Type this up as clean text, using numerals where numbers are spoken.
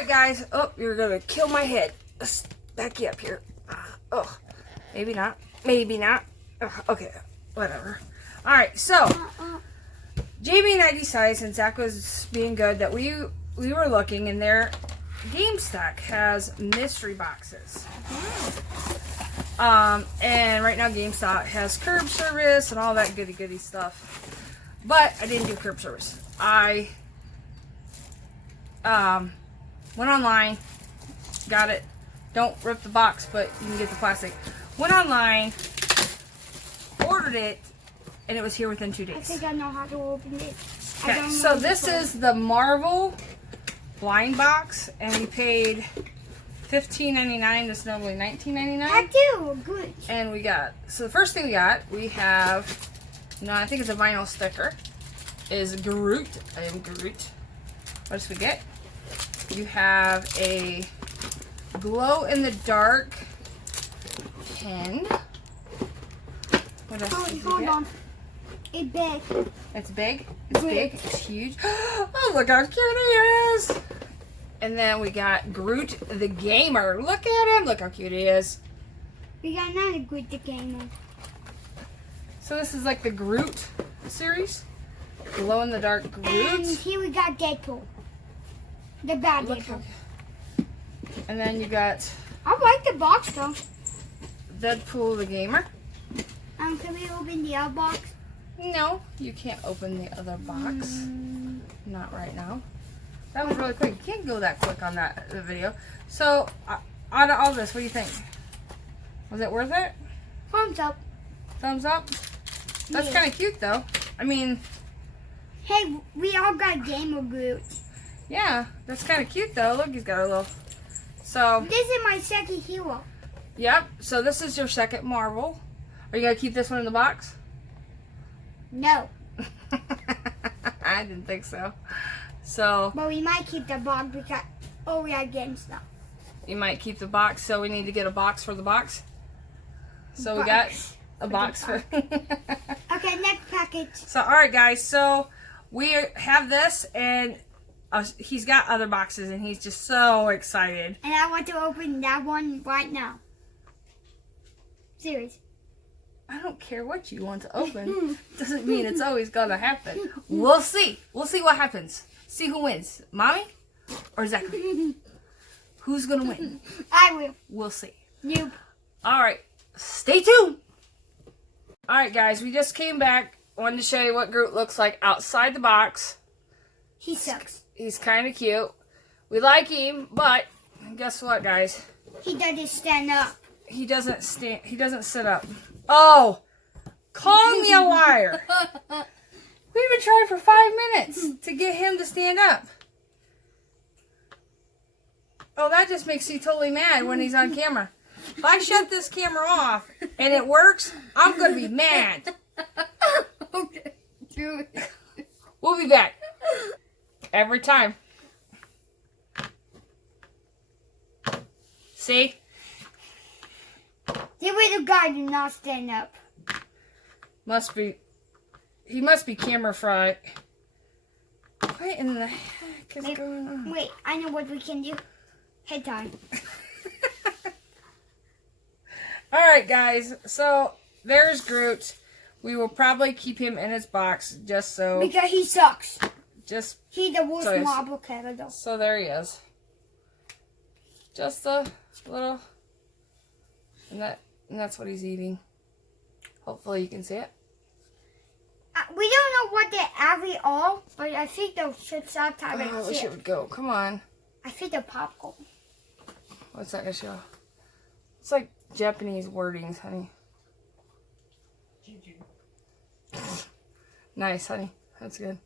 Alright, guys. Oh, you're going to kill my head. Let's back you up here. Oh, maybe not. Maybe not. Okay, whatever. Alright, so Jamie and I decided, since Zach was being good, that we were looking, and their GameStop has mystery boxes. And right now GameStop has curb service and all that goody stuff. But I didn't do curb service. I went online, got it. Don't rip the box, but you can get the plastic. Went online, ordered it, and it was here within 2 days. I think I know how to open it. Okay, so this is the Marvel blind box, and we paid $15.99. This is normally $19.99. I do, good. And we got, so the first thing we have, I think it's a vinyl sticker, is Groot. I am Groot. What else we get? You have a glow-in-the-dark pen. What else did you Hold get? on. It's big. It's big? It's big? It's huge? Oh, look how cute he is! And then we got Groot the Gamer. Look at him! Look how cute he is. We got another Groot the Gamer. So this is like the Groot series. Glow-in-the-dark Groot. And here we got Deadpool. The bad Deadpool. And then you got I like the box though. Deadpool the Gamer. Can we open the other box? No, you can't open the other box. Not right now. That was really quick. You can't go that quick on the video. So, out of all this, what do you think? Was it worth it? Thumbs up. Thumbs up? That's Yeah. kind of cute, though. I mean, Hey, we all got Gamer Groot. yeah, that's kind of cute, though. Look, he's got a little... So, This is my second hero. yep. So, this is your second Marvel. Are you going to keep this one in the box? No. I didn't think so. So, But we might keep the box because, we are getting stuff. you might keep the box, so we need to get a box for the box. So we got a box for... Okay, next package. So, alright guys, so we have this, and he's got other boxes, and he's just so excited. And I want to open that one right now. Serious. I don't care what you want to open. Doesn't mean it's always gonna happen. We'll see. We'll see what happens. See who wins. Mommy or Zachary? Who's gonna win? I will. We'll see. Nope. Alright, stay tuned. Alright guys, we just came back. Wanted to show you what Groot looks like outside the box. He sucks. He's kind of cute. We like him, but guess what, guys? He doesn't stand up. He doesn't stand. He doesn't sit up. Oh, call me a liar. We've been trying for 5 minutes to get him to stand up. Oh, that just makes you totally mad when he's on camera. If I shut this camera off and it works, I'm going to be mad. Okay. Do it. We'll be back. Every time. See? The little guy do not stand up. He must be camera fried. What in the heck is going on? Wait, I know what we can do. Head time. Alright guys, so there's Groot. We will probably keep him in his box just so... Because he sucks. Just He's the worst so Marvel character. So there he is. Just a little... And that's what he's eating. Hopefully you can see it. We don't know what they actually are, but I think those chips are type Oh, I wish it would go. Come on. I think they're popcorn. What's that gonna show? It's like Japanese wordings, honey. Nice, honey. That's good.